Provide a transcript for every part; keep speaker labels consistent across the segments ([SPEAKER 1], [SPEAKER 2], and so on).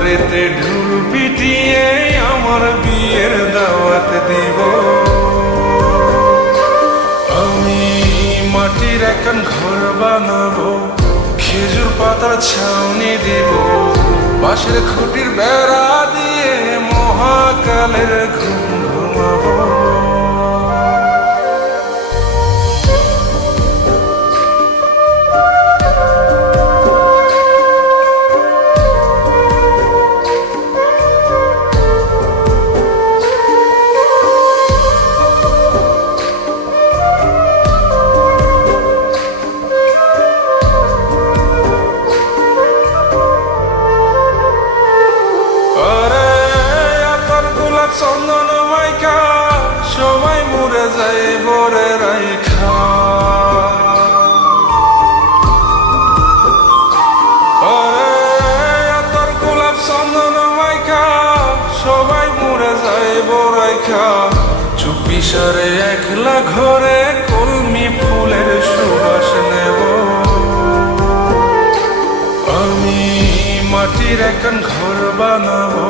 [SPEAKER 1] ওপরেতে ঢুল পিটিয়ে আমার বিয়ের দাওয়াত দিব। আমি মাটির এখন ঘর বানাবো, খেজুর পাতা ছাউনি দিব। বাঁশের খুঁটির বেড়া চন্দন মাইকা, সবাই মরে যায় বরে রাইখা। সবাই যায় একলা ঘরে কলমি ফুলের সুবাস নেব। আমি মাটির এখন ঘর বানাবো।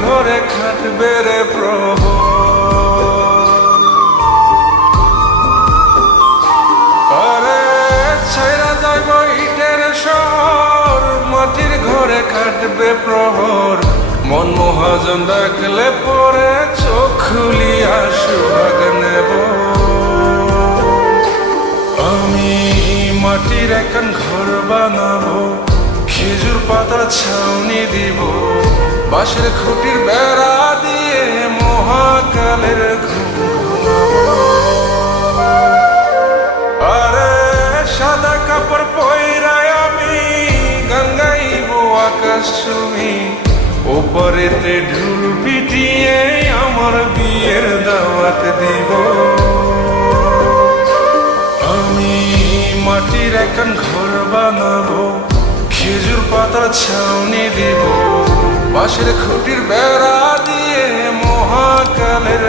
[SPEAKER 1] ঘরে খাটবে রে প্রভু। আরে, ছাইরা যায় বইটের শহর মাটির ঘরে খাটবে প্রহর। মন মহাজন ডাকলে পরে চোখ খুলিয়া সুভাগ নেব। আমি মাটির এখন ঘর বানাবো, খেজুর পাতার ছাউনি দিব। বাঁশের খুঁটির বেড়া দিয়ে মহাকালের। আরে সাদা কাপড় পয়রায় আমি গান গাইব আকাশ ছুমি ওপরেতে ঢুল পিটিয়ে আমার বিয়ের দাওয়াত দিব। আমি মাটির এখন ঘর বানাবো, খেজুর পাতার ছাউনি দিব। বাঁশের খুঁটির বেড়া দিয়ে মহাকালের